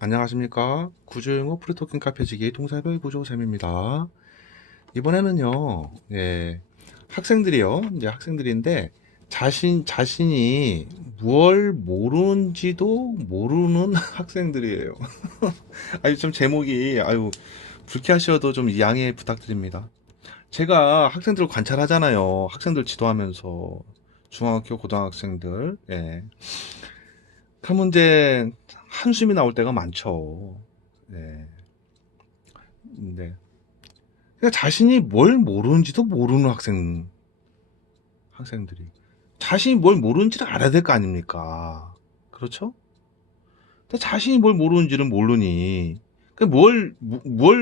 안녕하십니까. 구조용어 프리토킹 카페지기 동사별 구조쌤입니다. 이번에는요, 학생들이요. 이제 학생들인데, 자신이 뭘 모르는지도 모르는 학생들이에요. 아유, 좀 제목이, 불쾌하셔도 좀 양해 부탁드립니다. 제가 학생들을 관찰하잖아요. 학생들 지도하면서. 중학교, 고등학생들, 예. 그러면 이제 한숨이 나올 때가 많죠. 네. 네. 그러니까 자신이 뭘 모르는지도 모르는 학생들이. 자신이 뭘 모르는지를 알아야 될 거 아닙니까? 그렇죠? 근데 자신이 뭘 모르는지는 모르니. 뭘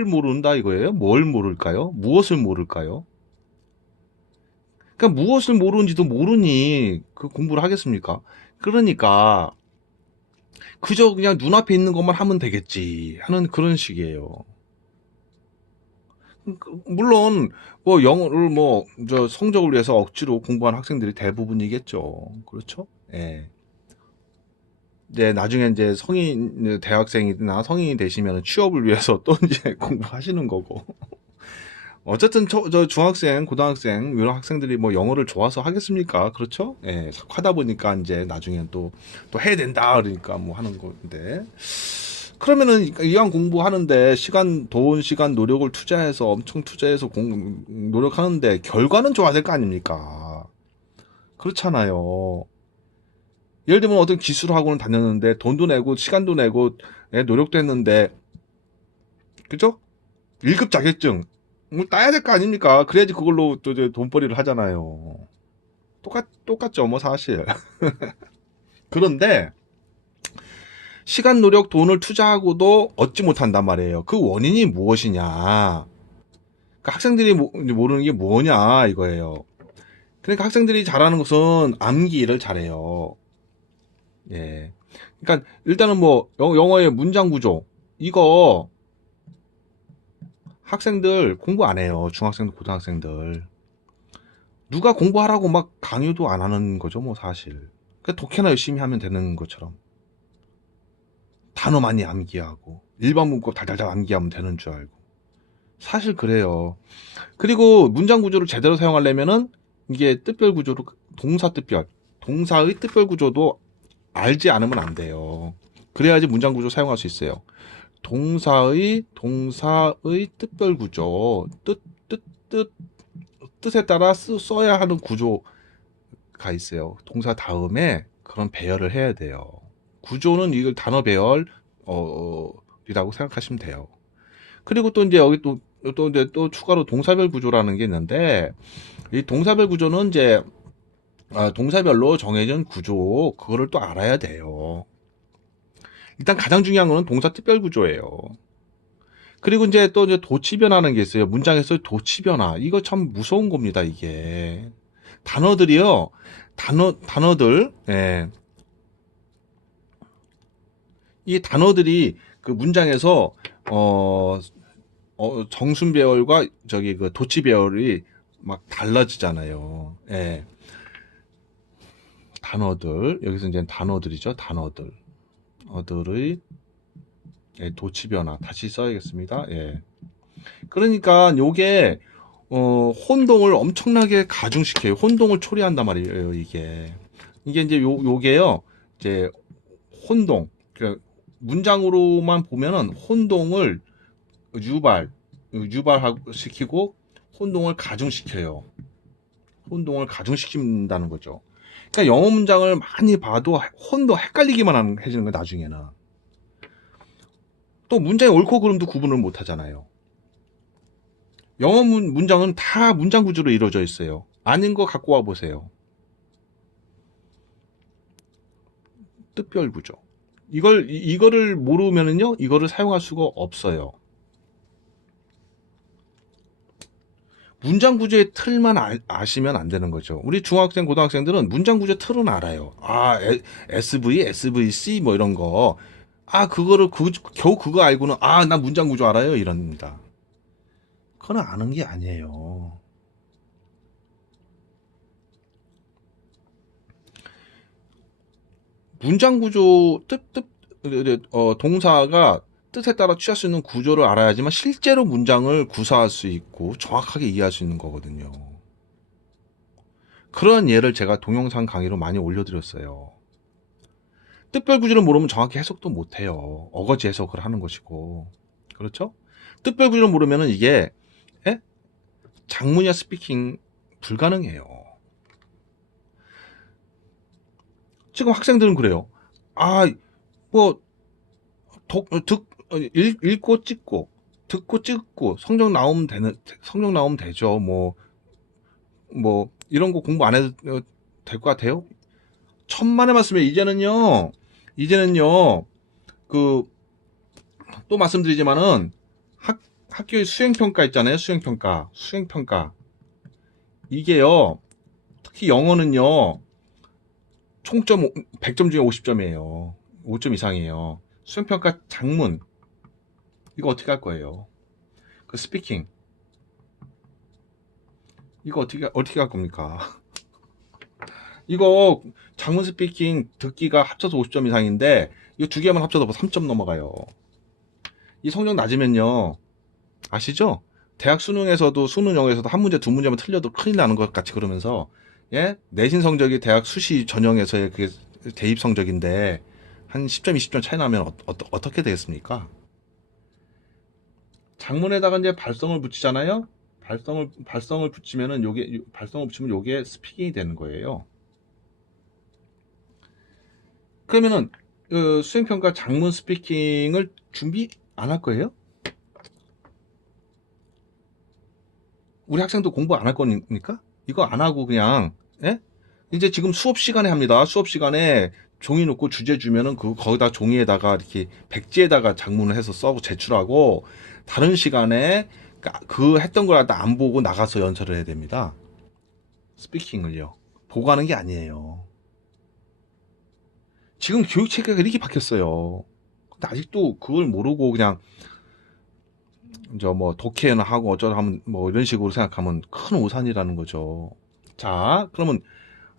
모른다 이거예요? 뭘 모를까요? 무엇을 모를까요? 그러니까 무엇을 모르는지도 모르니 그 공부를 하겠습니까? 그러니까 그저 그냥 눈앞에 있는 것만 하면 되겠지 하는 그런 식이에요. 물론 뭐 영어를 뭐 저 성적을 위해서 억지로 공부한 학생들이 대부분이겠죠. 그렇죠? 예. 이제 나중에 이제 성인 대학생이나 성인이 되시면 취업을 위해서 또 이제 공부하시는 거고. 어쨌든 저 중학생, 고등학생 이런 학생들이 뭐 영어를 좋아서 하겠습니까? 그렇죠? 예. 하다 보니까 이제 나중에 또 해야 된다 그러니까 뭐 하는 건데. 그러면은 이왕 공부하는데 돈, 시간, 노력을 투자해서 엄청 투자해서 노력하는데 결과는 좋아야 될 거 아닙니까? 그렇잖아요. 예를 들면 어떤 기술 학원을 다녔는데 돈도 내고 시간도 내고 노력도 했는데 그죠? 1급 자격증 뭐 따야 될 거 아닙니까? 그래야지 그걸로 또 이제 돈벌이를 하잖아요. 똑같죠, 뭐 사실. 그런데 시간, 노력, 돈을 투자하고도 얻지 못한단 말이에요. 그 원인이 무엇이냐? 그러니까 학생들이 모르는 게 뭐냐 이거예요. 그러니까 학생들이 잘하는 것은 암기를 잘해요. 예. 그러니까 일단은 뭐 영어의 문장 구조 이거 학생들 공부 안 해요. 중학생들, 고등학생들. 누가 공부하라고 막 강요도 안 하는 거죠, 뭐 사실. 그러니까 독해나 열심히 하면 되는 것처럼 단어 많이 암기하고 일반 문법 달달달 암기하면 되는 줄 알고. 사실 그래요. 그리고 문장 구조를 제대로 사용하려면은 이게 뜻별 구조로 동사 뜻별, 동사의 뜻별 구조도 알지 않으면 안 돼요. 그래야지 문장 구조 사용할 수 있어요. 동사의 뜻별 구조, 뜻, 뜻에 따라 써야 하는 구조가 있어요. 동사 다음에 그런 배열을 해야 돼요. 구조는 이걸 단어 배열, 이라고 생각하시면 돼요. 그리고 또 이제 여기 또 이제 또 추가로 동사별 구조라는 게 있는데, 이 동사별 구조는 이제 동사별로 정해진 구조, 그거를 또 알아야 돼요. 일단 가장 중요한 거는 동사 특별 구조예요. 그리고 이제 또 이제 도치 변화라는 게 있어요. 문장에서 도치 변화. 이거 참 무서운 겁니다, 이게. 단어들이요. 단어들, 예. 이 단어들이 그 문장에서, 어, 정순 배열과 저기 그 도치 배열이 막 달라지잖아요. 예. 단어들. 여기서 이제 단어들이죠. 단어들. 어들의 도치 변화. 다시 써야겠습니다. 예. 그러니까 요게 혼동을 엄청나게 가중시켜요. 혼동을 초래한단 말이에요, 이게. 이게 이제 요게요. 이제 혼동. 그 문장으로만 보면은 혼동을 유발시키고 혼동을 가중시켜요. 혼동을 가중시킨다는 거죠. 그러니까 영어 문장을 많이 봐도 헷갈리기만 해지는 거예요, 나중에는. 또 문장의 옳고 그름도 구분을 못 하잖아요. 영어 문장은 다 문장 구조로 이루어져 있어요. 아닌 거 갖고 와 보세요. 뜻별 구조. 이거를 모르면은요, 이거를 사용할 수가 없어요. 문장 구조의 틀만 아시면 안 되는 거죠. 우리 중학생, 고등학생들은 문장 구조 틀은 알아요. SV, SVC 뭐 이런 거. 그거를 겨우 그거 알고는 나 문장 구조 알아요 이럽니다. 그건 아는 게 아니에요. 문장 구조 동사가 뜻에 따라 취할 수 있는 구조를 알아야지만 실제로 문장을 구사할 수 있고 정확하게 이해할 수 있는 거거든요. 그런 예를 제가 동영상 강의로 많이 올려드렸어요. 뜻별 구조를 모르면 정확히 해석도 못해요. 어거지 해석을 하는 것이고. 그렇죠? 뜻별 구조를 모르면 이게 장문이나 스피킹 불가능해요. 지금 학생들은 그래요. 뭐 읽고 찍고 듣고 찍고 성적 나오면 되죠. 뭐 이런 거 공부 안 해도 될 것 같아요. 천만의 말씀에 이제는요 그 또 말씀드리지만은 학교의 수행평가 있잖아요. 수행평가 이게요 특히 영어는요 총점 100점 중에 50점이에요. 5점 이상이에요. 수행평가 장문 이거 어떻게 할 거예요? 그 스피킹 이거 어떻게 할 겁니까? 이거 장문 스피킹 듣기가 합쳐서 50점 이상인데 이거 두 개만 합쳐서 3점 넘어가요. 이 성적 낮으면요 아시죠? 대학 수능 영어에서도 한 문제 두 문제만 틀려도 큰일 나는 것 같이 그러면서 내신 성적이 대학 수시 전형에서의 그게 대입 성적인데 한 10점 20점 차이 나면 어떻게 되겠습니까? 장문에다가 이제 발성을 붙이잖아요. 발성을 붙이면은 요게 스피킹이 되는 거예요. 그러면은 수행평가 장문 스피킹을 준비 안 할 거예요? 우리 학생도 공부 안 할 거니까 이거 안 하고 그냥 이제 지금 수업 시간에 합니다. 수업 시간에 종이 놓고 주제 주면은 거기다 종이에다가 이렇게 백지에다가 장문을 해서 써고 제출하고 다른 시간에 그 했던 걸 갖다 안 보고 나가서 연설을 해야 됩니다. 스피킹을요. 보고 하는 게 아니에요. 지금 교육 체계가 이렇게 바뀌었어요. 근데 아직도 그걸 모르고 그냥 뭐 독해는 하고 어쩌다 하면 뭐 이런 식으로 생각하면 큰 오산이라는 거죠. 자, 그러면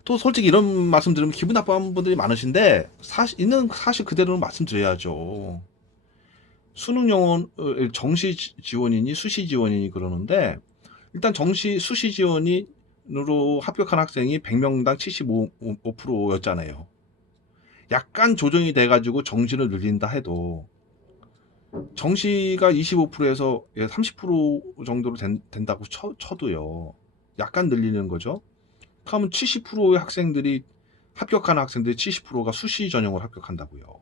또 솔직히 이런 말씀 들으면 기분 나빠하는 분들이 많으신데 있는 사실 그대로 말씀드려야죠. 수능 영어 정시 지원이니 수시 지원이니 그러는데 일단 수시 지원으로 합격한 학생이 100명당 75%였잖아요. 약간 조정이 돼가지고 정시를 늘린다 해도 정시가 25%에서 30% 정도로 된다고 쳐도요. 약간 늘리는 거죠. 그러면 70%의 합격하는 학생들이 70%가 수시 전형을 합격한다고요.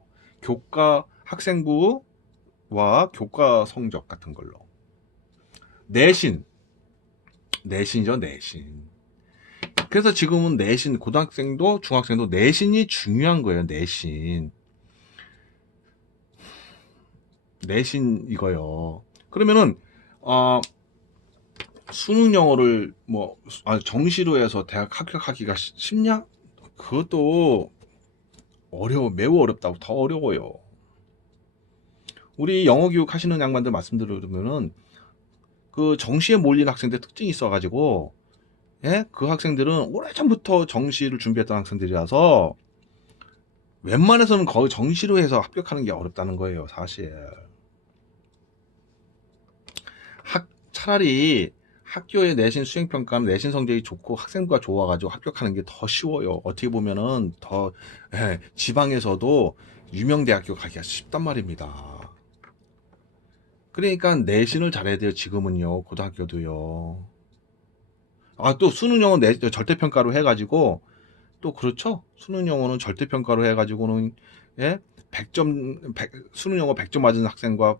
학생부와 교과 성적 같은 걸로. 내신이죠, 내신. 그래서 지금은 고등학생도 중학생도 내신이 중요한 거예요, 내신 이거요. 그러면은 수능 영어를 정시로 해서 대학 합격하기가 쉽냐? 그것도 매우 어렵다고. 더 어려워요. 우리 영어 교육 하시는 양반들 말씀드리면은 그 정시에 몰린 학생들 특징이 있어가지고 그 학생들은 오래전부터 정시를 준비했던 학생들이라서 웬만해서는 거의 정시로 해서 합격하는 게 어렵다는 거예요, 사실. 차라리 학교의 내신 수행평가는 내신 성적이 좋고 학생부가 좋아가지고 합격하는 게 더 쉬워요. 어떻게 보면은 더 지방에서도 유명 대학교 가기가 쉽단 말입니다. 그러니까 내신을 잘해야 돼요. 지금은요, 고등학교도요. 또 수능 영어 절대평가로 해가지고 또 그렇죠. 수능 영어는 절대평가로 해가지고는 100점 수능 영어 100점 맞은 학생과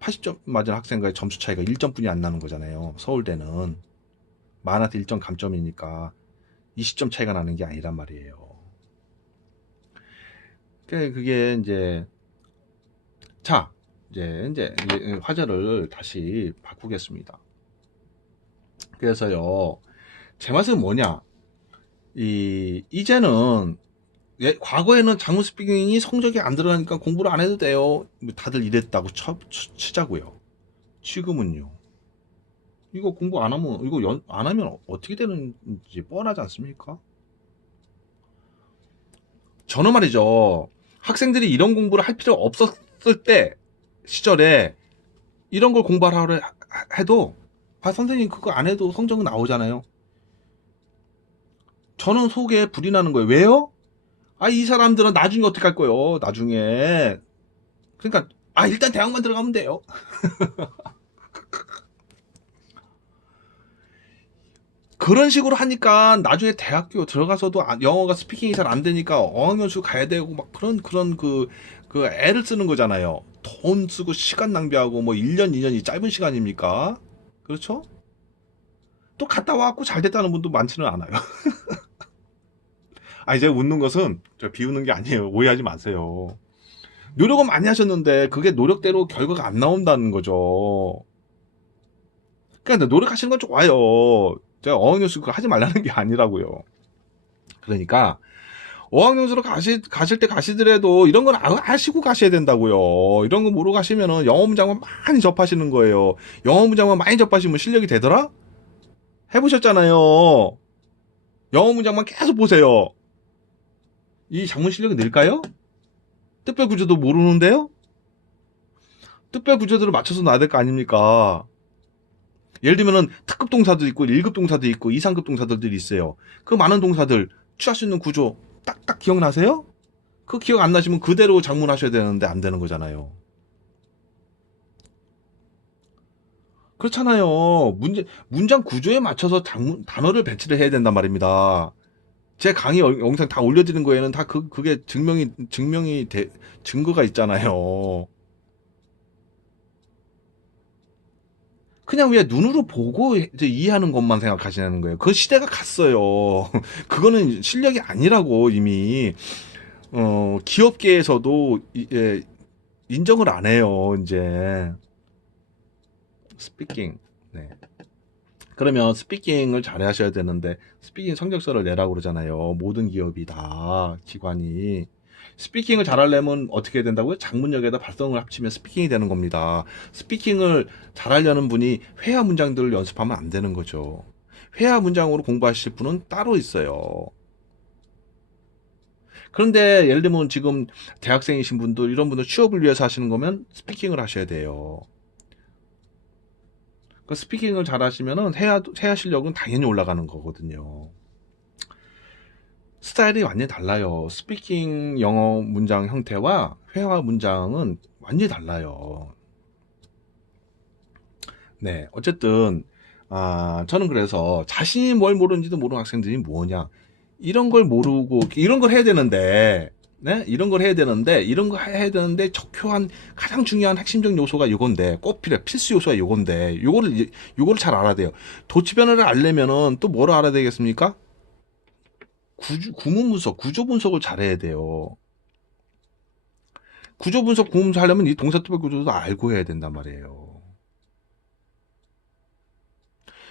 80점 맞은 학생과의 점수 차이가 1점뿐이 안 나는 거잖아요. 서울대는 많아도 1점 감점이니까 20점 차이가 나는 게 아니란 말이에요. 그게 이제 이제 화제를 다시 바꾸겠습니다. 그래서요, 제 말씀은 뭐냐? 이제는 과거에는 장문 스피킹이 성적이 안 들어가니까 공부를 안 해도 돼요. 다들 이랬다고 치자고요. 지금은요. 이거 공부 안 하면 안 하면 어떻게 되는지 뻔하지 않습니까? 저는 말이죠. 학생들이 이런 공부를 할 필요 없었을 때 시절에 이런 걸 공부하라 해도 선생님 그거 안 해도 성적은 나오잖아요. 저는 속에 불이 나는 거예요. 왜요? 이 사람들은 나중에 어떻게 할 거예요? 나중에. 그러니까 일단 대학만 들어가면 돼요. 그런 식으로 하니까 나중에 대학교 들어가서도 영어가 스피킹이 잘 안 되니까 어학연수 가야 되고 막 그런 그 애를 쓰는 거잖아요. 돈 쓰고 시간 낭비하고 뭐 1년, 2년이 짧은 시간입니까? 그렇죠? 또 갔다 와갖고 잘 됐다는 분도 많지는 않아요. 제가 웃는 것은 저 비웃는 게 아니에요. 오해하지 마세요. 노력은 많이 하셨는데 그게 노력대로 결과가 안 나온다는 거죠. 그러니까 노력하시는 건 좋아요. 제가 어학연수 그거 하지 말라는 게 아니라고요. 그러니까 어학연수로 가실 때 가시더라도 이런 건 아시고 가셔야 된다고요. 이런 거 모르고 가시면은 영어 문장만 많이 접하시는 거예요. 영어 문장만 많이 접하시면 실력이 되더라? 해보셨잖아요. 영어 문장만 계속 보세요. 이 작문 실력이 늘까요? 뜻별 구조도 모르는데요? 뜻별 구조들을 맞춰서 놔야 될 거 아닙니까? 예를 들면은 특급 동사도 있고 1급 동사도 있고 2, 3급 동사들이 있어요. 그 많은 동사들 취할 수 있는 구조 딱딱 기억나세요? 그 기억 안 나시면 그대로 작문하셔야 되는데 안 되는 거잖아요. 그렇잖아요. 문장 구조에 맞춰서 단어를 배치를 해야 된단 말입니다. 제 강의 영상 다 올려드린 거에는 다 그게 증거가 있잖아요. 그냥 왜 눈으로 보고 이제 이해하는 것만 생각하시는 거예요. 그 시대가 갔어요. 그거는 실력이 아니라고 이미 기업계에서도 인정을 안 해요. 이제 스피킹. 네. 그러면 스피킹을 잘 하셔야 되는데 스피킹 성적서를 내라고 그러잖아요. 모든 기업이 다 기관이 스피킹을 잘하려면 어떻게 해야 된다고요? 장문역에다 발성을 합치면 스피킹이 되는 겁니다. 스피킹을 잘하려는 분이 회화 문장들을 연습하면 안 되는 거죠. 회화 문장으로 공부하실 분은 따로 있어요. 그런데 예를 들면 지금 대학생이신 분들 이런 분들 취업을 위해서 하시는 거면 스피킹을 하셔야 돼요. 그 스피킹을 잘 하시면은 회화 실력은 당연히 올라가는 거거든요. 스타일이 완전히 달라요. 스피킹 영어 문장 형태와 회화 문장은 완전히 달라요. 네, 어쨌든 저는 그래서 자신이 뭘 모르는지도 모르는 학생들이 뭐냐 이런 걸 모르고 이런 걸 해야 되는데 네? 이런 걸 해야 되는데 이런 거 해야 되는데 적효한 가장 중요한 핵심적 요소가 요건데 꼭 필수 요소가 요건데 요거를 잘 알아야 돼요. 도치변화를 알려면은 또 뭐를 알아야 되겠습니까? 구문 분석, 구조 분석을 잘해야 돼요. 구조 분석, 구문 분석 하려면 이 동사 투발 구조도 알고 해야 된단 말이에요.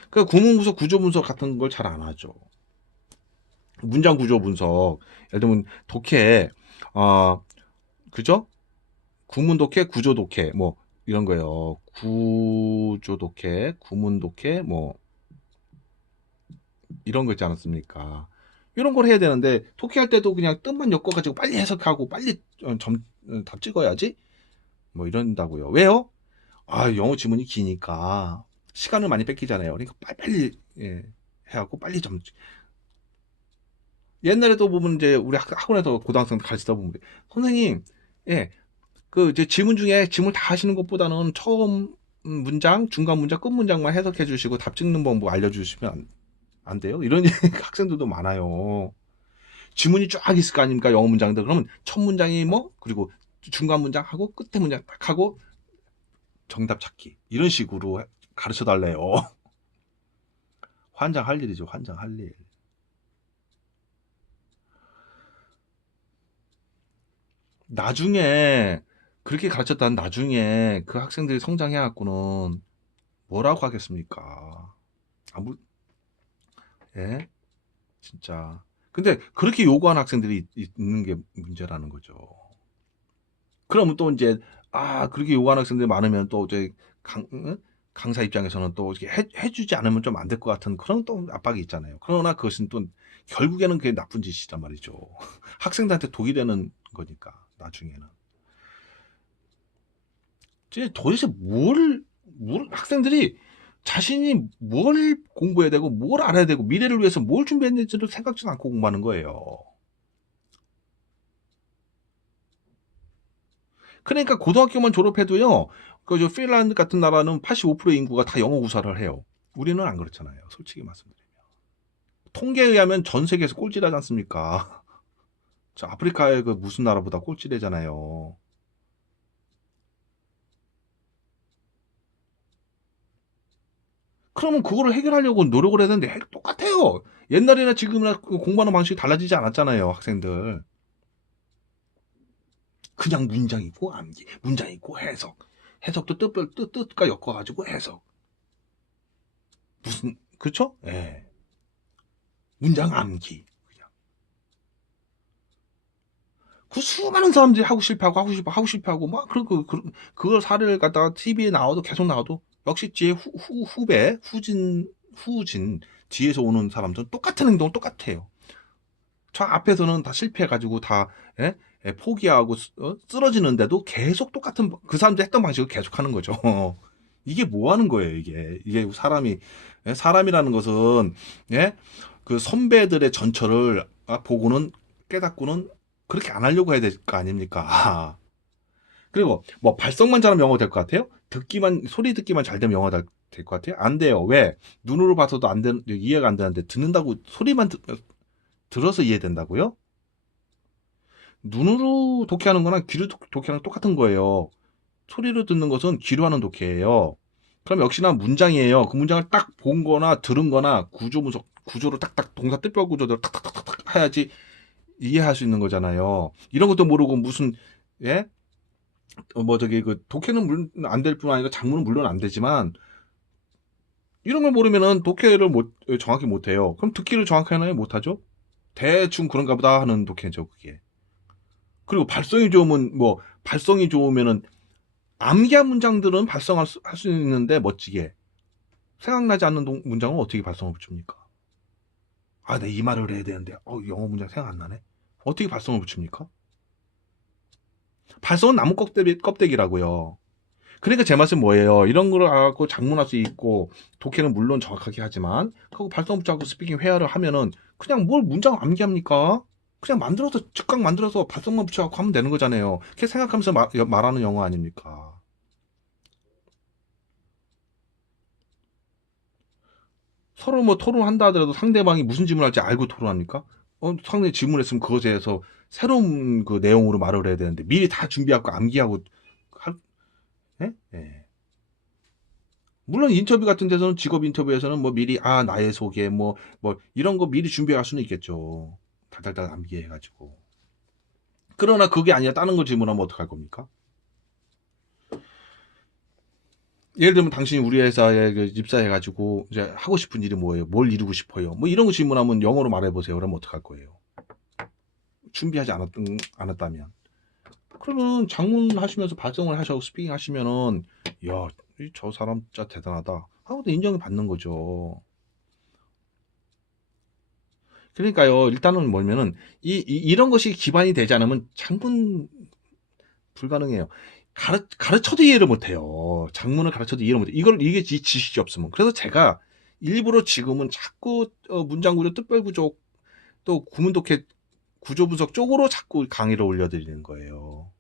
그러니까 구문 분석, 구조 분석 같은 걸 잘 안 하죠. 문장 구조 분석, 예를 들면 독해, 그죠? 구문 독해, 구조 독해, 뭐 이런 거예요. 구조 독해, 구문 독해, 뭐 이런 거 있지 않았습니까? 이런 걸 해야 되는데 독해할 때도 그냥 뜻만 엮어가지고 빨리 해석하고 빨리 답 찍어야지. 뭐 이런다고요. 왜요? 영어 지문이 기니까 시간을 많이 뺏기잖아요. 그러니까 빨리 해갖고 빨리 옛날에도 보면 이제 우리 학원에서 고등학생 가르치다 보면 선생님, 그 이제 지문 중에 지문 다 하시는 것보다는 처음 문장, 중간 문장, 끝 문장만 해석해 주시고 답 찍는 방법 알려주시면 안 돼요? 이런 학생들도 많아요. 지문이 쫙 있을 거 아닙니까? 영어 문장들. 그러면 첫 문장이 뭐, 그리고 중간 문장 하고 끝에 문장 딱 하고 정답 찾기. 이런 식으로 가르쳐 달래요. 환장할 일이죠, 환장할 일. 나중에, 그렇게 가르쳤다는 나중에 그 학생들이 성장해갖고는 뭐라고 하겠습니까? 아무, 예? 진짜. 근데 그렇게 요구하는 학생들이 있는 게 문제라는 거죠. 그러면 또 이제, 그렇게 요구하는 학생들이 많으면 또 이제 응? 강사 입장에서는 또 이렇게 해주지 않으면 좀 안 될 것 같은 그런 또 압박이 있잖아요. 그러나 그것은 또 결국에는 그게 나쁜 짓이란 말이죠. 학생들한테 독이 되는 거니까. 나중에는. 이제 도대체 학생들이 자신이 뭘 공부해야 되고, 뭘 알아야 되고, 미래를 위해서 뭘 준비했는지도 생각지도 않고 공부하는 거예요. 그러니까 고등학교만 졸업해도요, 저 핀란드 같은 나라는 85%의 인구가 다 영어 구사를 해요. 우리는 안 그렇잖아요. 솔직히 말씀드리면. 통계에 의하면 전 세계에서 꼴찌라지 않습니까? 저 아프리카의 그 무슨 나라보다 꼴찌래잖아요. 그러면 그거를 해결하려고 노력을 해야 되는데 똑같아요. 옛날이나 지금이나 공부하는 방식이 달라지지 않았잖아요, 학생들. 그냥 문장 있고 암기, 문장 있고 해석. 해석도 뜻과 엮어가지고 해석. 무슨, 그쵸? 예. 문장 암기. 그냥. 그 수많은 사람들이 하고 실패하고, 막, 그걸 사례를 갖다가 TV에 나와도 계속 나와도, 역시 뒤에 후진, 뒤에서 오는 사람들은 똑같은 행동을 똑같아요. 저 앞에서는 다 실패해가지고 다, 예? 포기하고 쓰러지는데도 계속 똑같은 그 사람들 했던 방식을 계속 하는 거죠. 이게 뭐 하는 거예요, 이게 사람이. 사람이라는 것은, 예? 그 선배들의 전철을 보고는 깨닫고는 그렇게 안 하려고 해야 될 거 아닙니까? 그리고 뭐 발성만 잘하면 영어 될 것 같아요? 소리 듣기만 잘 되면 영어 될 것 같아요? 안 돼요. 왜? 눈으로 봐서도 이해가 안 되는데 듣는다고 소리만 들어서 이해된다고요? 눈으로 독해하는 거나 귀로 독해하는 거 똑같은 거예요. 소리로 듣는 것은 귀로 하는 독해예요. 그럼 역시나 문장이에요. 그 문장을 딱 본 거나 들은 거나 구조로 딱딱 동사 뜻별 구조대로 탁탁탁탁 해야지 이해할 수 있는 거잖아요. 이런 것도 모르고 무슨, 예? 독해는 안 될 뿐 아니라 작문은 물론 안 되지만, 이런 걸 모르면은 독해를 정확히 못 해요. 그럼 듣기를 정확히 하나요? 못 하죠? 대충 그런가 보다 하는 독해죠, 그게. 그리고 발성이 좋으면은 암기한 문장들은 할 수 있는데 멋지게 생각나지 않는 문장은 어떻게 발성을 붙입니까? 아, 내 이 말을 해야 되는데 영어 문장 생각 안 나네. 어떻게 발성을 붙입니까? 발성은 나무 껍데기라고요. 그러니까 제 말씀 뭐예요? 이런 걸 알고 작문할 수 있고 독해는 물론 정확하게 하지만 그거 발성 붙잡고 스피킹 회화를 하면은 그냥 뭘 문장 암기합니까? 그냥 즉각 만들어서 발성만 붙여갖고 하면 되는 거잖아요. 그렇게 생각하면서 말하는 영어 아닙니까? 서로 뭐 토론한다 하더라도 상대방이 무슨 질문할지 알고 토론합니까? 상대 질문했으면 그것에 대해서 새로운 그 내용으로 말을 해야 되는데 미리 다 준비하고 암기하고 할, 예? 예. 물론 인터뷰 같은 데서는 직업 인터뷰에서는 뭐 미리 나의 소개 뭐 이런 거 미리 준비할 수는 있겠죠. 달달달 암기해가지고. 그러나 그게 아니라 다른 거 질문하면 어떡할 겁니까? 예를 들면 당신이 우리 회사에 입사해가지고 이제 하고 싶은 일이 뭐예요? 뭘 이루고 싶어요? 뭐 이런 거 질문하면 영어로 말해보세요. 그러면 어떡할 거예요? 준비하지 않았다면. 그러면 장문 하시면서 발성을 하시고 스피킹 하시면은, 야, 저 사람 진짜 대단하다 하고 인정을 받는 거죠. 그러니까요, 일단은 뭐냐면은, 이런 것이 기반이 되지 않으면 장문 불가능해요. 가르쳐도 이해를 못해요. 장문을 가르쳐도 이해를 못해요. 이게 지식이 없으면. 그래서 제가 일부러 지금은 자꾸 문장 구조, 뜻별 구조, 또 구문 독해 구조 분석 쪽으로 자꾸 강의를 올려드리는 거예요.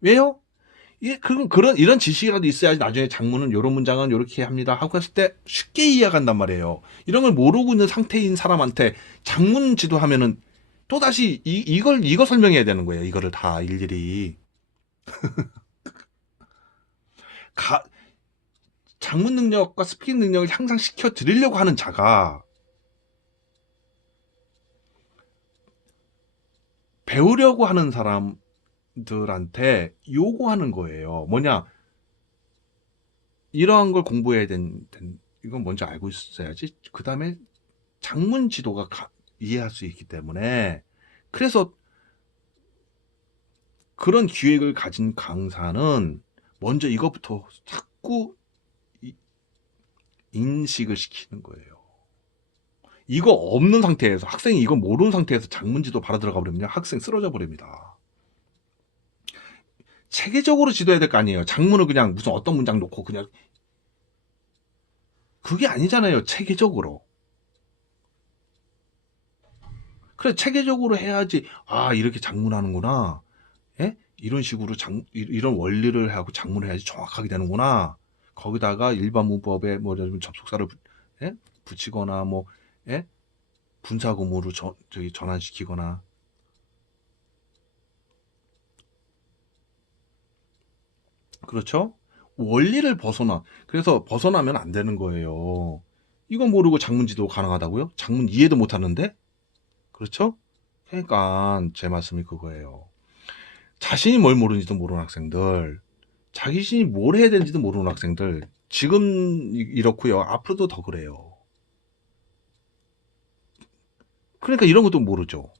왜요? 이런 지식이라도 있어야지 나중에 장문은 요런 문장은 요렇게 합니다 하고 했을 때 쉽게 이해간단 말이에요. 이런 걸 모르고 있는 상태인 사람한테 장문 지도하면은 또다시 이거 설명해야 되는 거예요. 이거를 다 일일이. 가, 장문 능력과 스피킹 능력을 향상시켜 드리려고 하는 자가 배우려고 하는 사람들한테 요구하는 거예요. 뭐냐? 이러한 걸 공부해야 이건 먼저 알고 있어야지. 그 다음에 장문 지도가 이해할 수 있기 때문에 그래서 그런 기획을 가진 강사는 먼저 이것부터 자꾸 인식을 시키는 거예요. 이거 없는 상태에서 학생이 이거 모르는 상태에서 장문 지도 바로 들어가 버리면 학생 쓰러져 버립니다. 체계적으로 지도해야 될 거 아니에요. 장문을 그냥 무슨 어떤 문장 놓고 그냥 그게 아니잖아요. 체계적으로. 그래 체계적으로 해야지. 아 이렇게 장문하는구나. 예? 이런 식으로 이런 원리를 하고 장문을 해야지 정확하게 되는구나. 거기다가 일반 문법에 뭐 예를 들면 접속사를 예? 붙이거나 뭐 예? 분사구문으로 저기 전환시키거나 그렇죠? 원리를 그래서 벗어나면 안 되는 거예요. 이건 모르고 장문 지도 가능하다고요? 장문 이해도 못 하는데? 그렇죠? 그러니까 제 말씀이 그거예요. 자신이 뭘 모르는지도 모르는 학생들, 자기 자신이 뭘 해야 되는지도 모르는 학생들, 지금 이렇고요. 앞으로도 더 그래요. 그러니까 이런 것도 모르죠.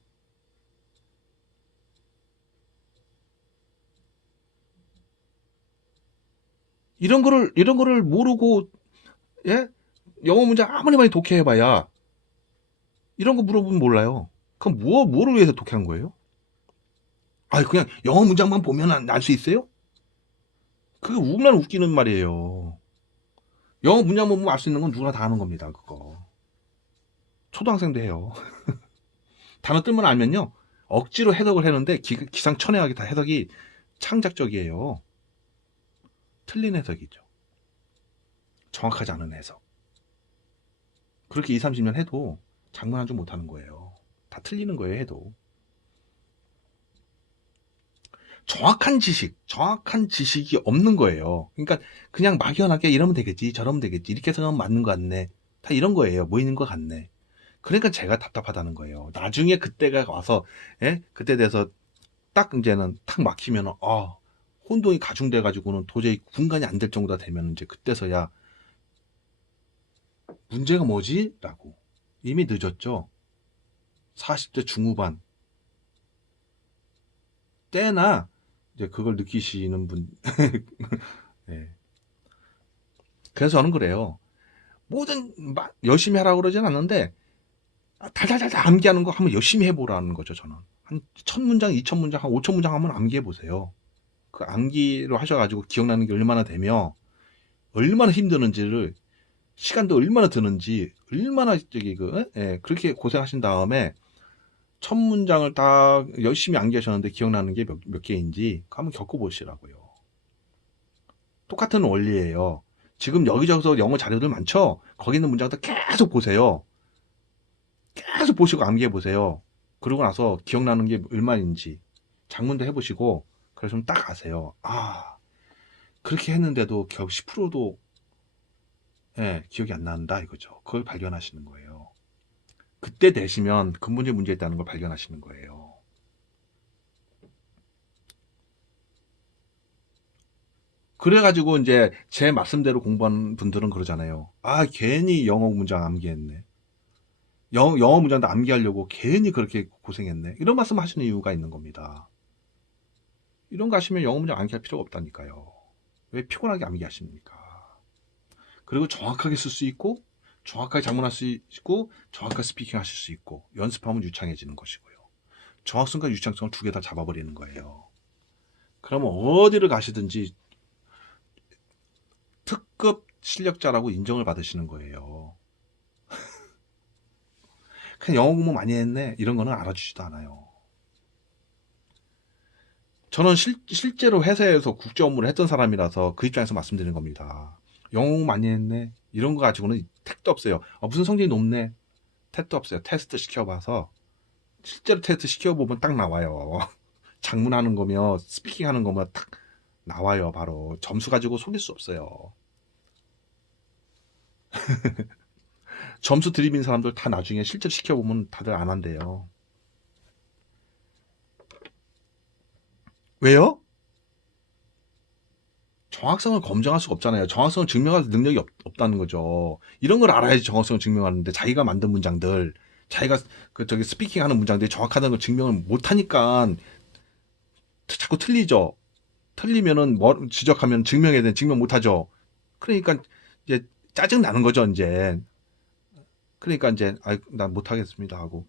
이런 거를 모르고, 예? 영어 문장 아무리 많이 독해해봐야, 이런 거 물어보면 몰라요. 그럼 뭐를 위해서 독해한 거예요? 아, 그냥 영어 문장만 보면 알 수 있어요? 그게 얼마나 웃기는 말이에요. 영어 문장만 보면 알 수 있는 건 누구나 다 아는 겁니다, 그거. 초등학생도 해요. 단어 뜻만 알면요. 억지로 해석을 했는데 기상천외하게 다 해석이 창작적이에요. 틀린 해석이죠. 정확하지 않은 해석. 그렇게 2, 30년 해도 장난 한 줄 못하는 거예요. 다 틀리는 거예요, 해도. 정확한 지식이 없는 거예요. 그러니까 그냥 막연하게 이러면 되겠지, 저러면 되겠지, 이렇게 생각하면 맞는 것 같네. 다 이런 거예요. 뭐 있는 것 같네. 그러니까 제가 답답하다는 거예요. 나중에 그때가 와서, 예? 그때 돼서 딱 이제는 탁 막히면, 혼동이 가중돼가지고는 도저히 분간이 안 될 정도가 되면 이제 그때서야 문제가 뭐지? 라고. 이미 늦었죠. 40대 중후반 때나 이제 그걸 느끼시는 분. 네. 그래서 저는 그래요. 열심히 하라고 그러진 않는데 달달달달 암기하는 거 한번 열심히 해보라는 거죠. 저는 한 1000문장, 2000문장, 한 5000문장 한번 암기해 보세요. 그 암기로 하셔가지고 기억나는 게 얼마나 되며 얼마나 힘드는지를 시간도 얼마나 드는지 얼마나 그렇게 고생하신 다음에 1000문장을 다 열심히 암기하셨는데 기억나는 게 몇 개인지 한번 겪어보시라고요. 똑같은 원리예요. 지금 여기저기서 영어 자료들 많죠? 거기 있는 문장들 계속 보세요. 계속 보시고 암기해 보세요. 그러고 나서 기억나는 게 얼마인지 장문도 해보시고 그래서 딱 아세요. 그렇게 했는데도 겨우 10%도 기억이 안 난다 이거죠. 그걸 발견하시는 거예요. 그때 되시면 근본적인 문제 있다는 걸 발견하시는 거예요. 그래가지고 이제 제 말씀대로 공부한 분들은 그러잖아요. 괜히 영어 문장 암기했네. 영어 문장도 암기하려고 괜히 그렇게 고생했네. 이런 말씀 하시는 이유가 있는 겁니다. 이런 거 하시면 영어 문장 암기할 필요가 없다니까요. 왜 피곤하게 암기하십니까? 그리고 정확하게 쓸 수 있고, 정확하게 작문할 수 있고, 정확하게 스피킹 하실 수 있고, 연습하면 유창해지는 것이고요. 정확성과 유창성을 두 개 다 잡아버리는 거예요. 그러면 어디를 가시든지 특급 실력자라고 인정을 받으시는 거예요. 그냥 영어 공부 많이 했네. 이런 거는 알아주지도 않아요. 저는 실제로 회사에서 국제 업무를 했던 사람이라서 그 입장에서 말씀드리는 겁니다. 영어 공부 많이 했네. 이런 거 가지고는 택도 없어요. 무슨 성적이 높네. 택도 없어요. 테스트 시켜봐서 실제로 테스트 시켜보면 딱 나와요. 장문하는 거며 스피킹 하는 거면 딱 나와요. 바로 점수 가지고 속일 수 없어요. 점수 드립인 사람들 다 나중에 실제 시켜보면 다들 안 한대요. 왜요? 정확성을 검증할 수가 없잖아요. 정확성을 증명할 능력이 없다는 거죠. 이런 걸 알아야지 정확성을 증명하는데 자기가 만든 문장들, 자기가 저기 스피킹하는 문장들이 정확하다는 걸 증명을 못하니까 자꾸 틀리죠. 틀리면은 뭐 지적하면 증명해야 되는 증명 못하죠. 그러니까 이제 짜증 나는 거죠 이제. 그러니까 이제 난 못하겠습니다 하고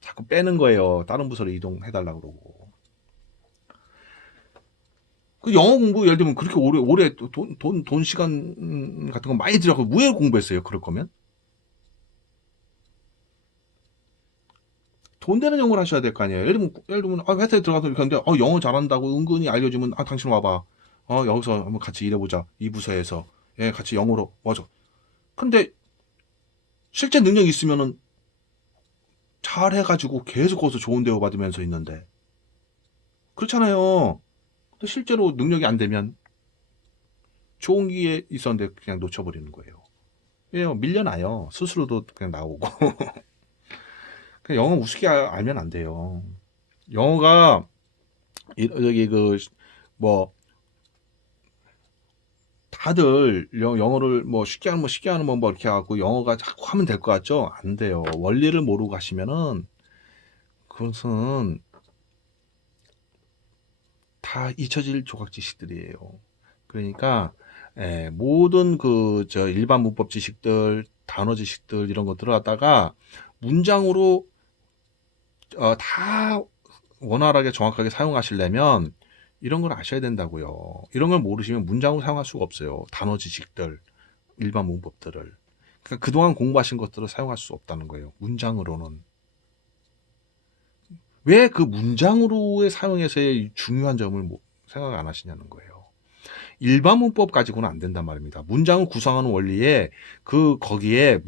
자꾸 빼는 거예요. 다른 부서로 이동해달라고 그러고. 그 영어 공부 예를 들면 그렇게 오래 돈 시간 같은 거 많이 들여서 왜 공부했어요? 그럴 거면 돈 되는 영어를 하셔야 될 거 아니에요. 예를 들면 회사에 들어가서 이렇게 하는데 영어 잘한다고 은근히 알려주면 당신 와봐. 여기서 한번 같이 일해보자. 이 부서에서 예 같이 영어로 맞아. 근데 실제 능력이 있으면은 잘 해가지고 계속 거기서 좋은 대우 받으면서 있는데 그렇잖아요. 근데 실제로 능력이 안 되면 좋은 기회 있었는데 그냥 놓쳐버리는 거예요. 왜요? 밀려나요. 스스로도 그냥 나오고. 그냥 영어 우습게 알면 안 돼요. 영어가 여기 뭐 다들 영어를 뭐 쉽게 하는 뭐 이렇게 하고 영어가 자꾸 하면 될 것 같죠? 안 돼요. 원리를 모르고 가시면은 그것은 다 잊혀질 조각 지식들이에요. 그러니까 모든 저 일반 문법 지식들, 단어 지식들 이런 거 들어갔다가 문장으로 다 원활하게 정확하게 사용하시려면 이런 걸 아셔야 된다고요. 이런 걸 모르시면 문장으로 사용할 수가 없어요. 단어 지식들, 일반 문법들을. 그러니까 그동안 공부하신 것들을 사용할 수 없다는 거예요. 문장으로는. 왜 그 문장으로의 사용에서의 중요한 점을 생각 안 하시냐는 거예요. 일반 문법 가지고는 안 된단 말입니다. 문장을 구성하는 원리에 거기에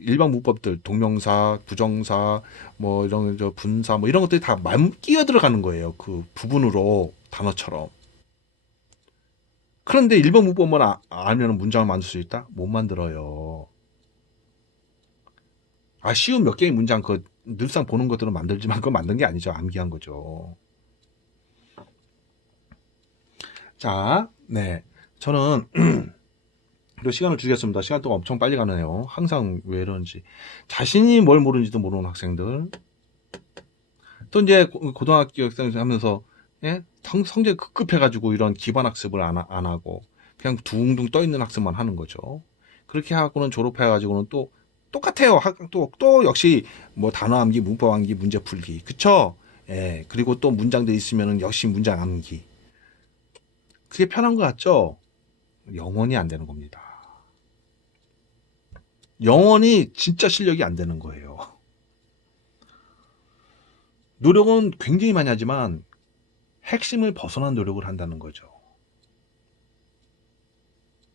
일반 문법들 동명사, 부정사, 뭐 이런 분사 뭐 이런 것들이 다 끼어 들어가는 거예요. 그 부분으로 단어처럼. 그런데 일반 문법만 알면 문장을 만들 수 있다? 못 만들어요. 쉬운 몇 개의 문장 늘상 보는 것들은 만들지만 그건 만든 게 아니죠. 암기한 거죠. 자, 네. 저는 그리고 시간을 주겠습니다. 시간 동안 엄청 빨리 가네요. 항상 왜 이런지. 자신이 뭘 모르는지도 모르는 학생들. 또 이제 고등학교 학생 하면서, 예? 성적 급급해가지고 이런 기반 학습을 안 하고, 그냥 둥둥 떠 있는 학습만 하는 거죠. 그렇게 하고는 졸업해가지고는 또 똑같아요. 또 역시 뭐 단어 암기, 문법 암기, 문제 풀기. 그쵸? 예. 그리고 또 문장들 있으면은 역시 문장 암기. 그게 편한 것 같죠? 영원히 안 되는 겁니다. 영원히 진짜 실력이 안 되는 거예요. 노력은 굉장히 많이 하지만 핵심을 벗어난 노력을 한다는 거죠.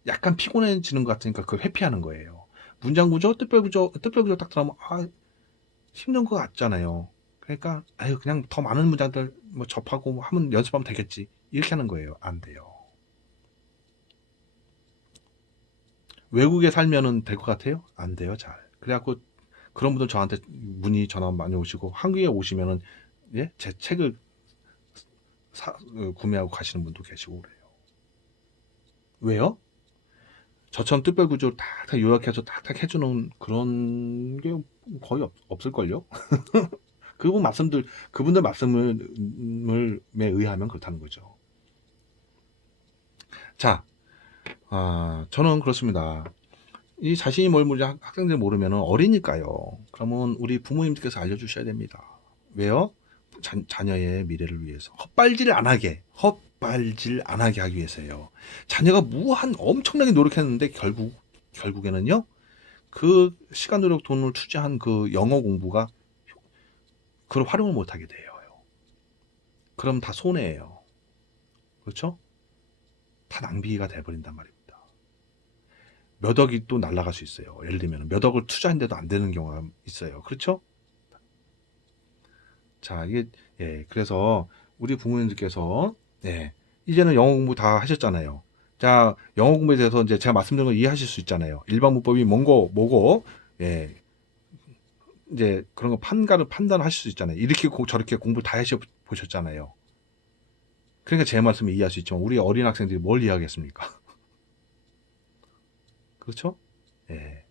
약간 피곤해지는 것 같으니까 그걸 회피하는 거예요. 문장 구조, 뜻별 구조 딱 들어가면 힘든 것 같잖아요. 그러니까 그냥 더 많은 문장들 뭐 접하고 하면 연습하면 되겠지. 이렇게 하는 거예요. 안 돼요. 외국에 살면은 될 것 같아요? 안 돼요. 잘. 그래갖고 그런 분들 저한테 전화 많이 오시고 한국에 오시면은 예? 제 책을 구매하고 가시는 분도 계시고 그래요. 왜요? 저처럼 특별 구조를 탁탁 요약해서 탁탁 해주는 그런 게 거의 없을걸요? 그분들 말씀에 의하면 그렇다는 거죠. 자, 저는 그렇습니다. 이 자신이 뭘 모르지 학생들이 모르면 어리니까요. 그러면 우리 부모님께서 알려주셔야 됩니다. 왜요? 자녀의 미래를 위해서. 헛발질 안 하게 하기 위해서예요. 자녀가 엄청나게 노력했는데 결국에는요, 그 시간, 노력, 돈을 투자한 그 영어 공부가 그걸 활용을 못 하게 돼요. 그럼 다 손해예요. 그렇죠? 다 낭비가 돼버린단 말입니다. 몇 억이 또 날아갈 수 있어요. 예를 들면 몇 억을 투자했는데도 안 되는 경우가 있어요. 그렇죠? 자, 그래서 우리 부모님들께서, 이제는 영어 공부 다 하셨잖아요. 자, 영어 공부에 대해서 이제 제가 말씀드린 걸 이해하실 수 있잖아요. 일반 문법이 뭐고, 예, 이제 그런 거 판단하실 수 있잖아요. 이렇게 저렇게 공부 다 보셨잖아요. 그러니까 제 말씀을 이해할 수 있지만, 우리 어린 학생들이 뭘 이해하겠습니까? 그렇죠? 예.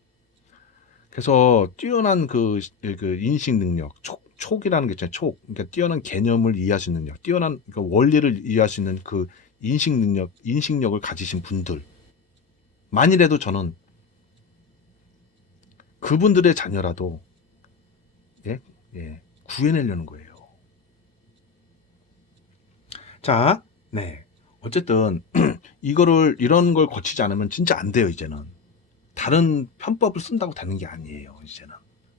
그래서 뛰어난 그 인식 능력, 촉이라는 게 있잖아요. 그러니까 뛰어난 개념을 이해할 수 있는 능력, 뛰어난 그 원리를 이해할 수 있는 그 인식력을 가지신 분들. 만일에도 저는 그분들의 자녀라도 예, 구해내려는 거예요. 자, 네. 어쨌든 이런 걸 거치지 않으면 진짜 안 돼요. 이제는 다른 편법을 쓴다고 되는 게 아니에요. 이제는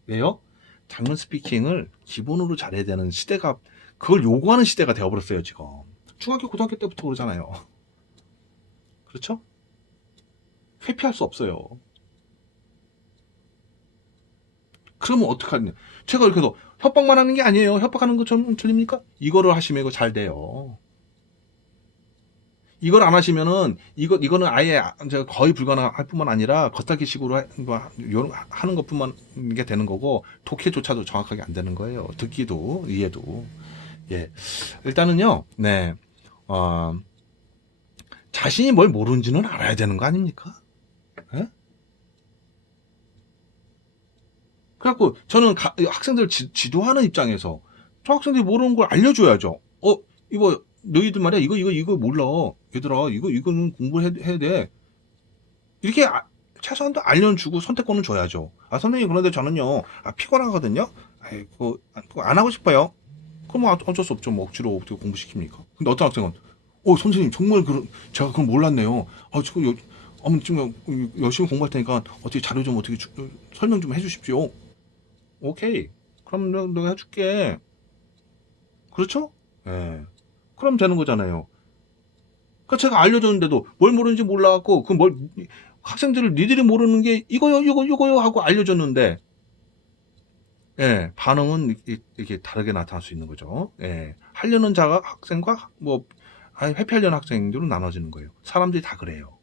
왜요? 장문 스피킹을 기본으로 잘해야 되는 시대가, 그걸 요구하는 시대가 되어버렸어요. 지금 중학교 고등학교 때부터 그러잖아요. 그렇죠? 회피할 수 없어요. 그러면 어떡하냐. 제가 이렇게 해서 협박만 하는 게 아니에요. 협박하는 거 좀 틀립니까? 이거를 하시면 이거 잘 돼요. 이걸 안 하시면은 이거는 아예 거의 불가능할 뿐만 아니라 겉핥기식으로 하는 것뿐만 게 되는 거고, 독해조차도 정확하게 안 되는 거예요. 듣기도 이해도. 예, 일단은요. 네, 어, 자신이 뭘 모르는지는 알아야 되는 거 아닙니까? 예? 그래갖고 저는 학생들 지도하는 입장에서 저 학생들이 모르는 걸 알려줘야죠. 이거 너희들 말이야, 이거 몰라. 얘들아, 이거는 공부해야 돼. 이렇게 최소한도 알려주고 선택권을 줘야죠. 선생님, 그런데 저는요, 피곤하거든요. 그거 안 하고 싶어요. 그럼 뭐 어쩔 수 없죠. 뭐 억지로 어떻게 공부시킵니까? 근데 어떤 학생은, 선생님, 정말 제가 그건 몰랐네요. 지금 지금 열심히 공부할 테니까 어떻게 자료 좀 어떻게 설명 좀 해주십시오. 오케이. 그럼 내가 해줄게. 그렇죠? 예. 그럼 되는 거잖아요. 그러니까 제가 알려줬는데도 뭘 모르는지 몰라갖고, 학생들을 니들이 모르는 게 이거요 하고 알려줬는데, 예, 반응은 이렇게 다르게 나타날 수 있는 거죠. 예. 하려는 학생과, 회피하려는 학생들로 나눠지는 거예요. 사람들이 다 그래요.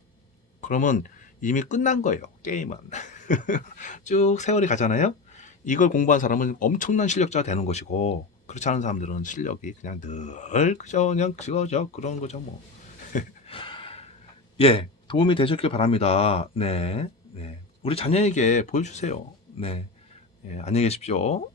그러면 이미 끝난 거예요. 게임은. 쭉 세월이 가잖아요. 이걸 공부한 사람은 엄청난 실력자가 되는 것이고, 그렇지 않은 사람들은 실력이 그냥 늘 그냥 그거죠. 그런 거죠, 뭐. 예, 도움이 되셨길 바랍니다. 네, 네. 우리 자녀에게 보여주세요. 네, 예, 안녕히 계십시오.